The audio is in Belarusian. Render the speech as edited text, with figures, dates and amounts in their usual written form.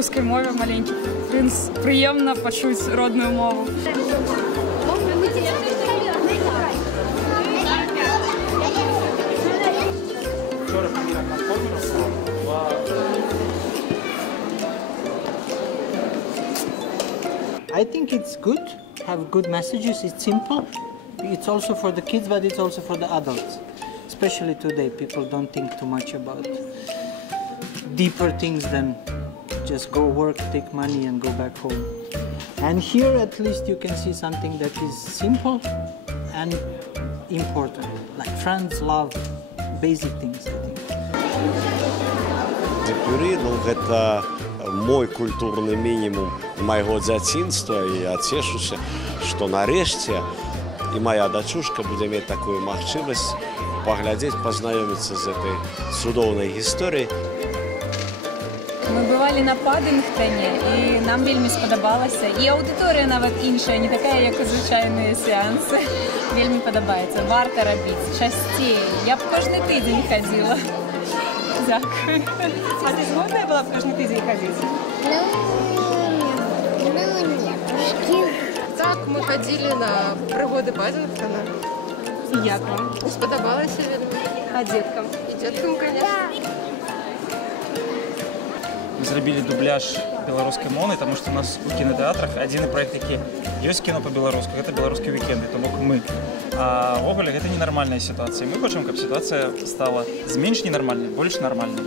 беларускай мове маленькі прынц. Прыемна пачуць родную мову. I think it's good, have good messages, it's simple. It's also for the kids, but it's also for the adults. Especially today, people don't think too much about deeper things than just go work, take money and go back home. And here at least you can see something that is simple and important, like friends, love, basic things, I think. Это мой культурный минимум моего дзяцінства, і я цешуся, што нарэшце і моя дачушка будзе мець такую магчымасць паглядзець, пазнаёміцца з этой цудоўнай гісторыяй. Мы бывалі на Паддынгтоне, і нам вельмі спадабалася. І аўдыторыя нават іншая, не такая, як і звычайныя сеансы. Вельмі падабаецца. Варта рабіць часцей. Я б кожны тыдзень хадзіла. Дякую. А ты згодная была б кожны тыдзень хадзіць? Так, мы ходили на пригоды Паддингтона. І як вам? Сподобалося вельмі. А дзеткам? І дзеткам, конечно. Мы зрабілі дубляж беларускай мовы, тому што у нас у кінотэатрах адзіны праект, які ёсць кіно па-беларуску, гэта беларускія вікенды, то бок мы. А ўвогуле гэта ненармальная сітуацыя. Мы хочам, каб сітуацыя стала з менш ненармальнай, больш нармальнай.